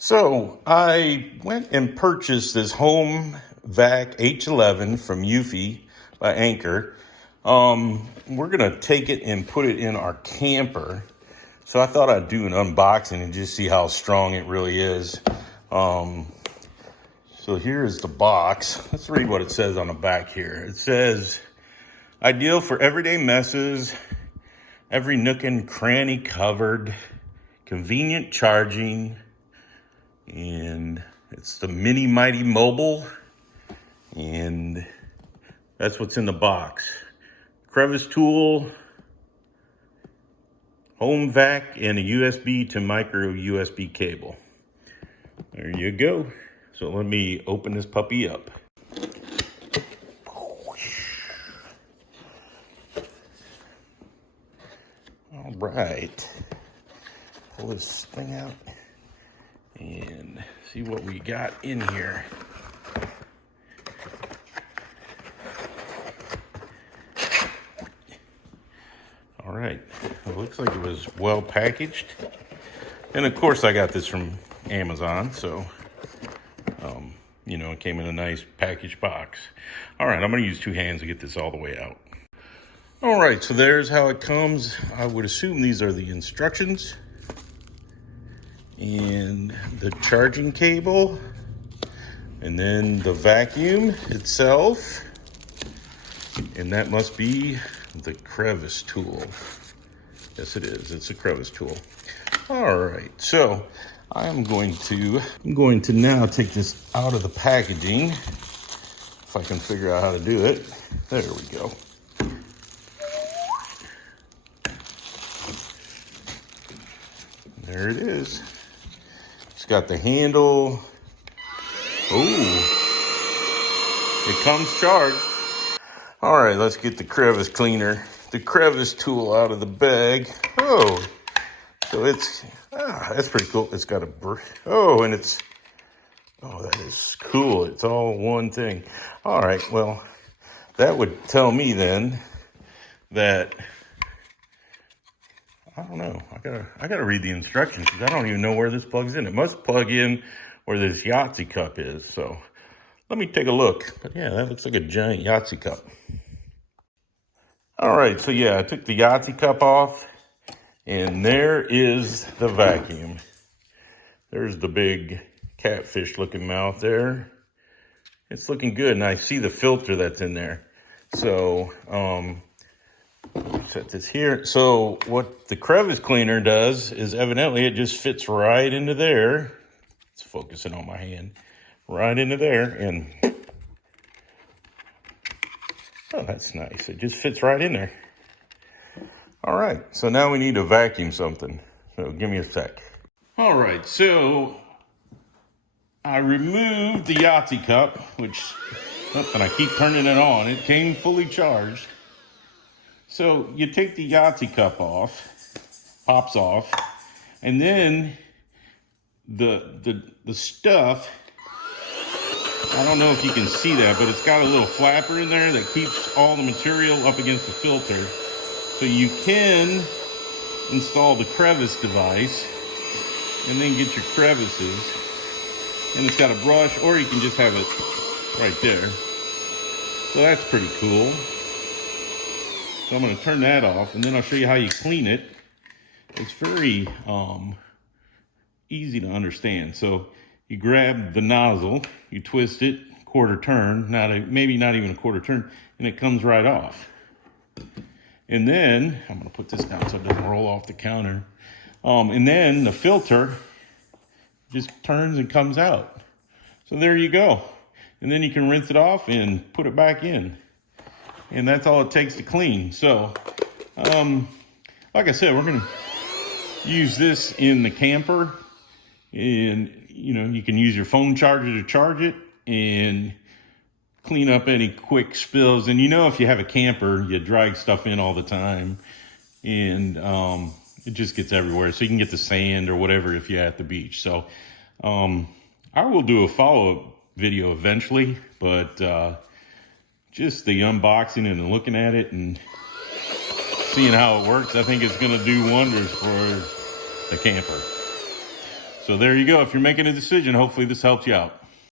So I went and purchased this HomeVac H11 from Eufy by Anchor. We're gonna take it and put it in our camper. So I thought I'd do an unboxing and just see how strong it really is. So here's the box. Let's read what it says on the back here. It says, ideal for everyday messes, every nook and cranny covered, convenient charging, and it's the Mini Mighty Mobile, and that's what's in the box. Crevice tool, home vac, and a USB to micro USB cable. There you go. So let me open this puppy up. All right. Pull this thing out and see what we got in here. All right, it looks like it was well packaged. And of course I got this from Amazon, so, it came in a nice packaged box. All right, I'm gonna use two hands to get this all the way out. All right, so there's how it comes. I would assume these are the instructions. And the charging cable, and then the vacuum itself, and that must be the crevice tool. Yes, it is. It's a crevice tool. All right, so I'm going to now take this out of the packaging, if I can figure out how to do it. There we go. There it is. It's got the handle. Oh, it comes charged. All right, let's get the crevice cleaner, the crevice tool out of the bag. Oh, so that's pretty cool. It's got and that is cool. It's all one thing. All right, well, that would tell me then that, I don't know. I gotta read the instructions because I don't even know where this plugs in. It must plug in where this Yahtzee cup is. So let me take a look. But yeah, that looks like a giant Yahtzee cup. All right, so yeah, I took the Yahtzee cup off, and there is the vacuum. There's the big catfish looking mouth there. It's looking good, and I see the filter that's in there. So, set this here. So what the crevice cleaner does is evidently it just fits right into there. It's focusing on my hand. Right into there, and oh, that's nice. It just fits right in there. All right, so now we need to vacuum something. So give me a sec. All right, so I removed the Yahtzee cup, and I keep turning it on. It came fully charged. So you take the Yahtzee cup off, pops off, and then the stuff, I don't know if you can see that, but it's got a little flapper in there that keeps all the material up against the filter. So you can install the crevice device and then get your crevices. And it's got a brush, or you can just have it right there. So that's pretty cool. So I'm gonna turn that off, and then I'll show you how you clean it. It's very easy to understand. So you grab the nozzle, you twist it, quarter turn, maybe not even a quarter turn, and it comes right off. And then, I'm gonna put this down so it doesn't roll off the counter. And then the filter just turns and comes out. So there you go. And then you can rinse it off and put it back in. And that's all it takes to clean. So, like I said, we're gonna use this in the camper, and you can use your phone charger to charge it and clean up any quick spills. And if you have a camper, you drag stuff in all the time, and it just gets everywhere. So you can get the sand or whatever if you're at the beach. So I will do a follow-up video eventually, but just the unboxing and looking at it and seeing how it works, I think it's going to do wonders for the camper. So there you go. If you're making a decision, hopefully this helps you out.